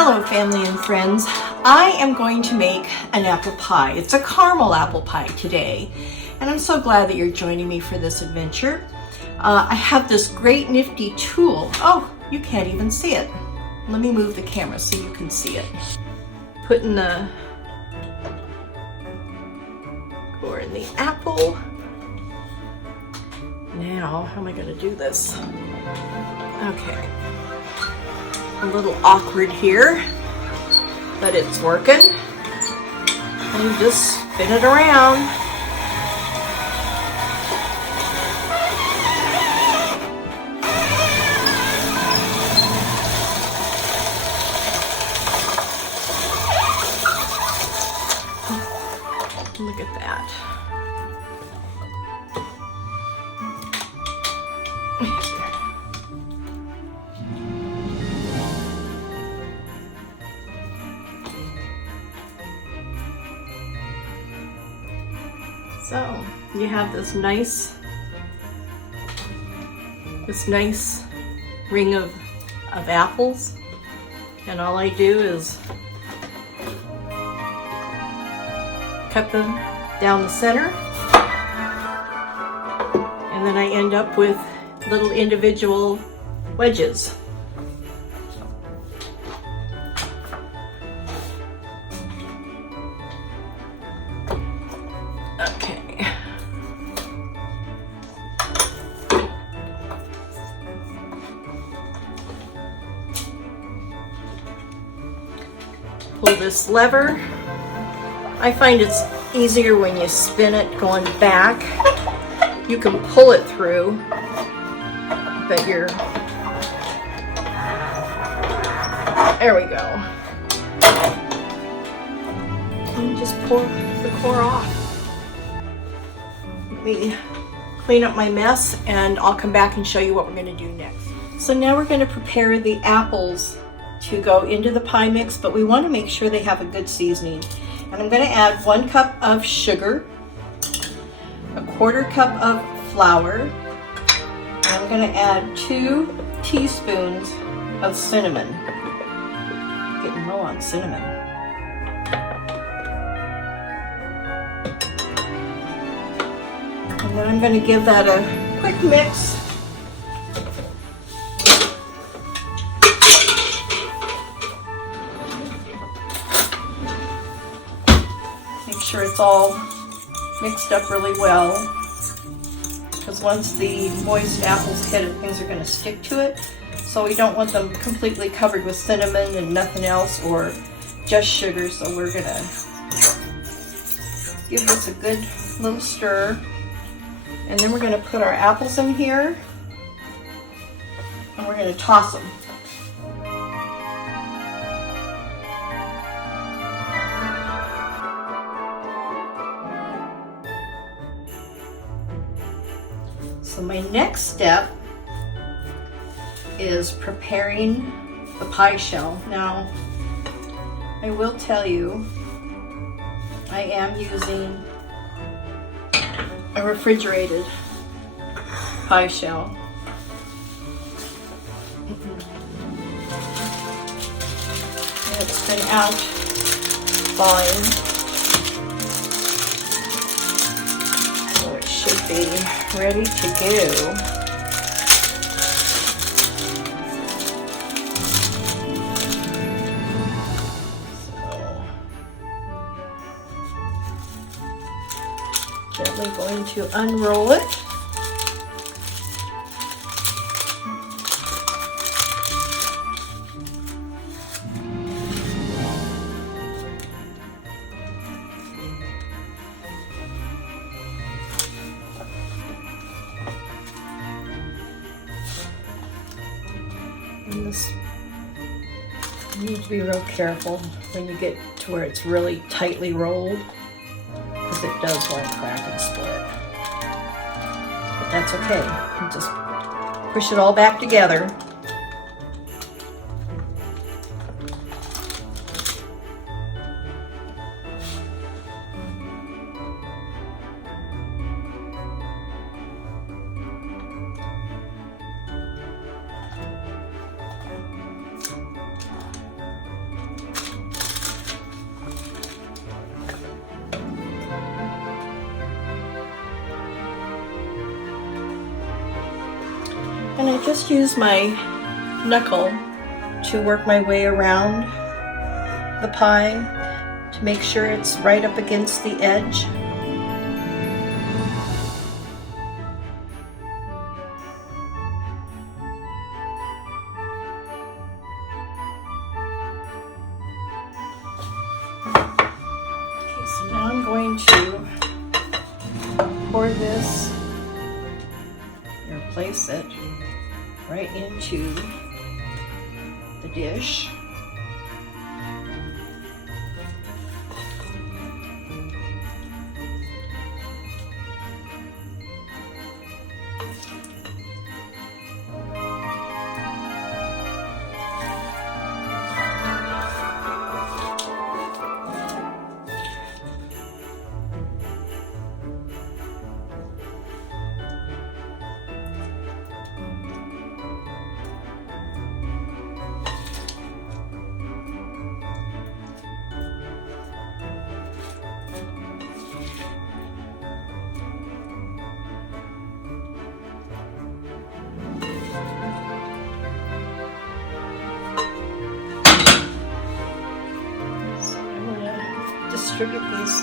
Hello family and friends. I am going to make an apple pie. It's a caramel apple pie today, and I'm so glad that you're joining me for this adventure. I have this great nifty tool. Oh, you can't even see it. Let me move the camera so you can see it. Putting the core in the apple. Now, how am I going to do this? Okay. A little awkward here, but it's working. And just spin it around. Look at that. So you have this nice ring of apples, and all I do is cut them down the center, and then I end up with little individual wedges. Okay. Pull this lever. I find it's easier when you spin it going back. You can pull it through, but there we go. And just pour the core off. Let me clean up my mess and I'll come back and show you what we're going to do next. So now we're going to prepare the apples to go into the pie mix, but we want to make sure they have a good seasoning. And I'm going to add 1 cup of sugar, a 1/4 cup of flour, and I'm going to add 2 teaspoons of cinnamon. Getting low on cinnamon. And then I'm going to give that a quick mix. Make sure it's all mixed up really well, because once the moist apples hit it, things are going to stick to it. So we don't want them completely covered with cinnamon and nothing else, or just sugar. So we're going to give this a good little stir. And then we're going to put our apples in here, and we're going to toss them. So my next step is preparing the pie shell. Now, I will tell you, I am using a refrigerated pie shell. And it's been out thawing, so it should be ready to go. Gently going to unroll it. And this, you need to be real careful when you get to where it's really tightly rolled, because it does want to crack and split. But that's okay. You just push it all back together. And I just use my knuckle to work my way around the pie to make sure it's right up against the edge. Okay, so now I'm going to pour this and place it right into the dish. Distribute these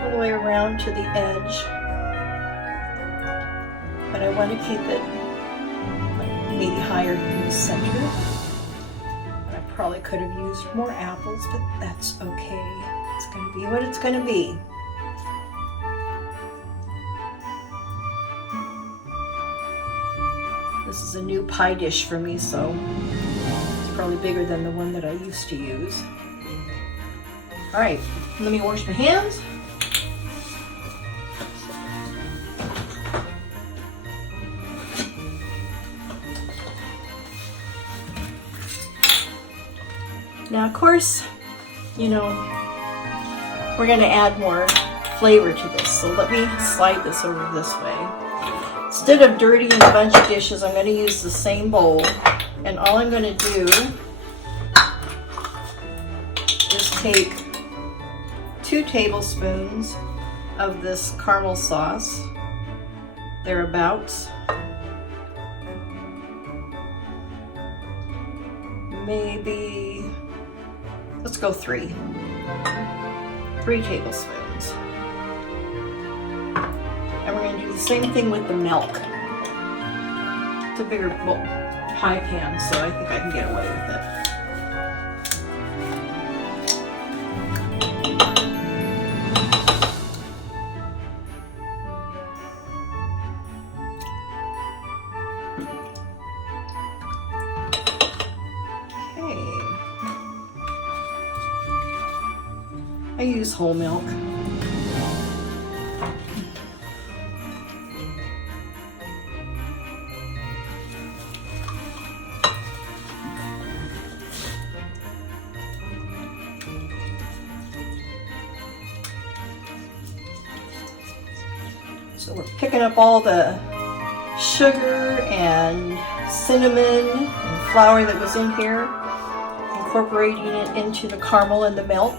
all the way around to the edge, but I want to keep it maybe higher in the center. I probably could have used more apples, but that's okay. It's going to be what it's going to be. This is a new pie dish for me, so it's probably bigger than the one that I used to use. All right, let me wash my hands. Now, of course, you know, we're gonna add more flavor to this, so let me slide this over this way. Instead of dirtying a bunch of dishes, I'm gonna use the same bowl, and all I'm gonna do is take 2 tablespoons of this caramel sauce, thereabouts. Maybe, let's go 3. 3 tablespoons. And we're going to do the same thing with the milk. It's a bigger pie pan, so I think I can get away with it. I use whole milk. So we're picking up all the sugar and cinnamon and flour that was in here, incorporating it into the caramel and the milk.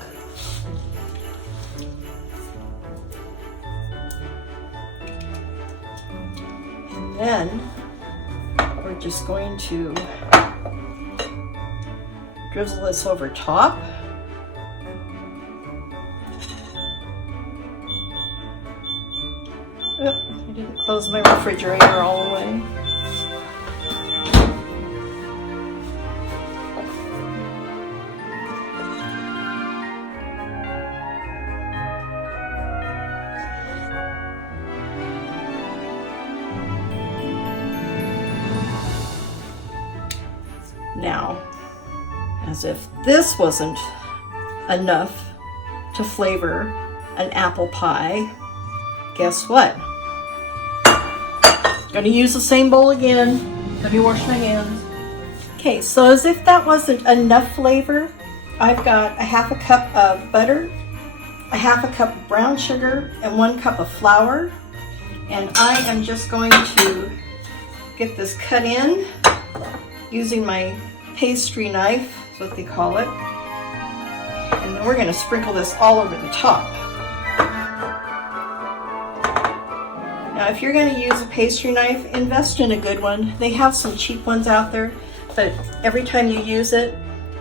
Then we're just going to drizzle this over top. Oh, I didn't close my refrigerator all the way. Now, as if this wasn't enough to flavor an apple pie, guess what? Gonna use the same bowl again. Let me wash my hands. Okay, so as if that wasn't enough flavor, I've got a 1/2 cup of butter, a 1/2 cup of brown sugar, and 1 cup of flour. And I am just going to get this cut in using my pastry knife, is what they call it. And then we're going to sprinkle this all over the top. Now Now, if you're going to use a pastry knife, invest in a good one. They have some cheap ones out there, but every time you use it,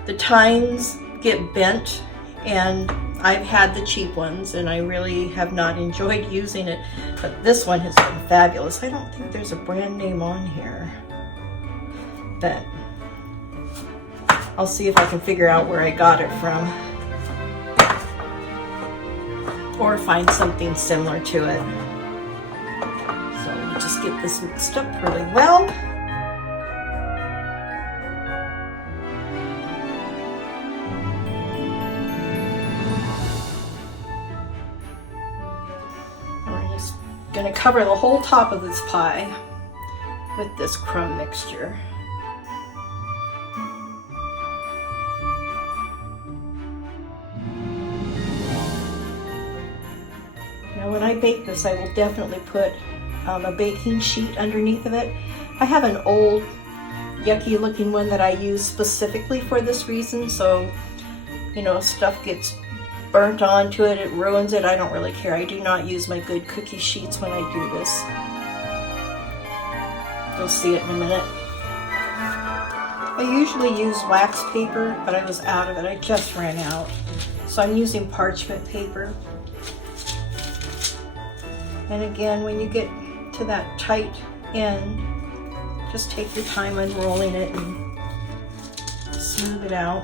the tines get bent, and I've had the cheap ones and I really have not enjoyed using it, but this one has been fabulous. I don't think there's a brand name on here, but I'll see if I can figure out where I got it from or find something similar to it. So we'll just get this mixed up really well. Going to cover the whole top of this pie with this crumb mixture. Now when I bake this, I will definitely put a baking sheet underneath of it. I have an old yucky looking one that I use specifically for this reason, so you know, stuff gets burnt onto it, it ruins it. I don't really care. I do not use my good cookie sheets when I do this. You'll see it in a minute. I usually use wax paper, but I was out of it. I just ran out. So I'm using parchment paper. And again, when you get to that tight end, just take your time unrolling it and smooth it out.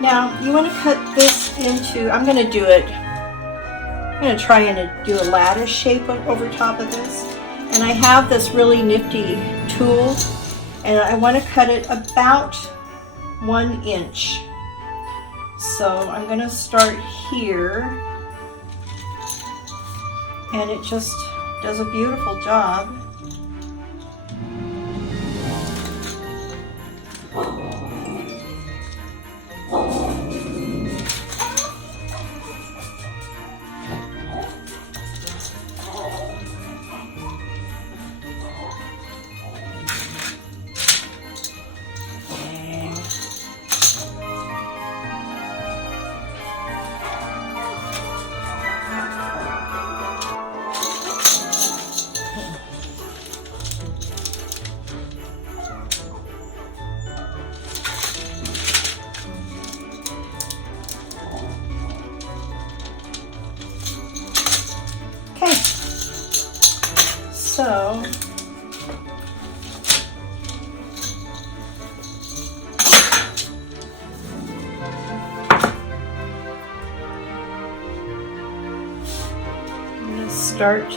Now you want to cut this into, I'm going to do it, I'm going to try and do a lattice shape over top of this. And I have this really nifty tool, and I want to cut it about 1 inch. So I'm going to start here, and it just does a beautiful job. Okay, so I'm going to start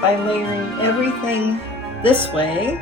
by layering everything this way.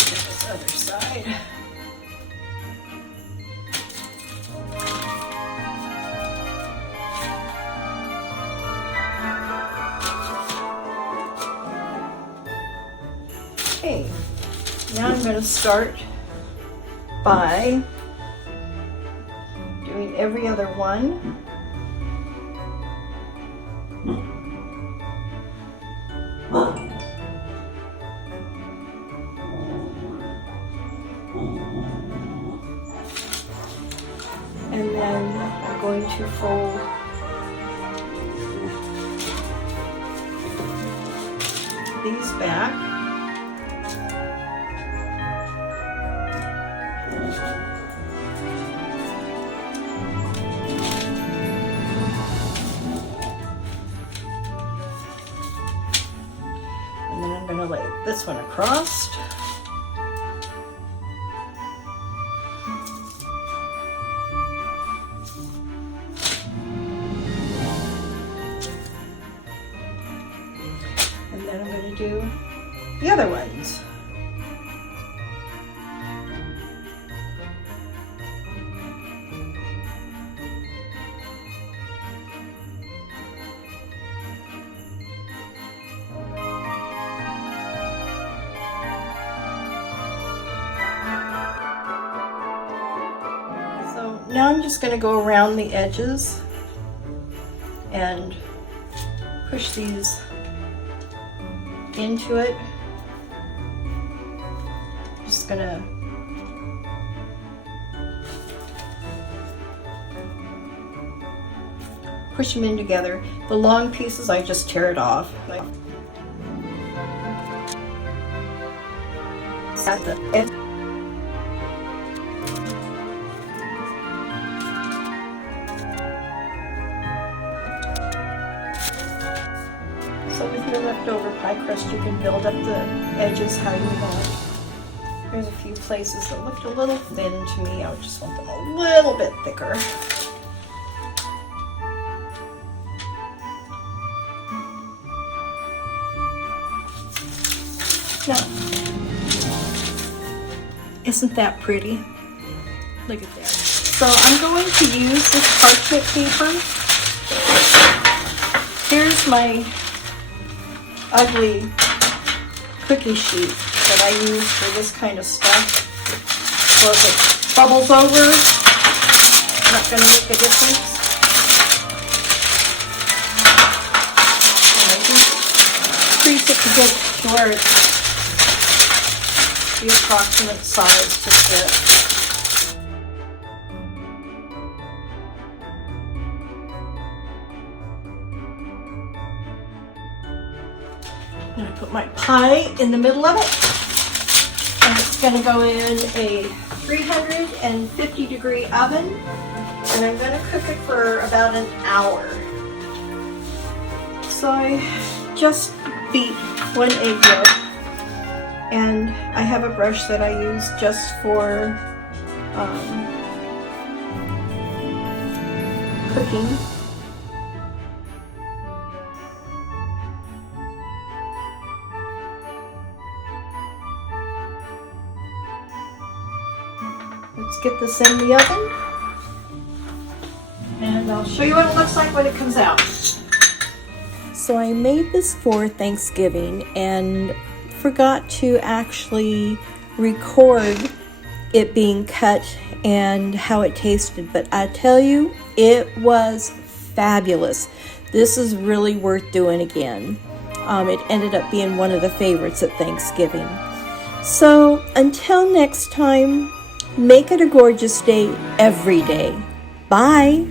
This other side. Okay, now I'm going to start by doing every other one. And then I'm going to fold these back. And then I'm going to lay this one across. the other ones. So now I'm just going to go around the edges and push these into it. Just gonna push them in together. The long pieces, I just tear it off. At the edge. So with your leftover pie crust, you can build up the edges how you want. There's a few places that looked a little thin to me. I just want them a little bit thicker. Now, isn't that pretty? Look at that. So I'm going to use this parchment paper. Here's my ugly cookie sheet that I use for this kind of stuff. So if it bubbles over, it's not going to make a difference. And I just crease it to get to where it's the approximate size to fit. I'm going to put my pie in the middle of it, and it's going to go in a 350-degree oven, and I'm going to cook it for about an hour. So I just beat 1 egg yolk, and I have a brush that I use just for cooking. Let's get this in the oven, and I'll show you what it looks like when it comes out. So I made this for Thanksgiving and forgot to actually record it being cut and how it tasted, but I tell you, it was fabulous. This is really worth doing again. It ended up being one of the favorites at Thanksgiving. So until next time, make it a gorgeous day every day. Bye.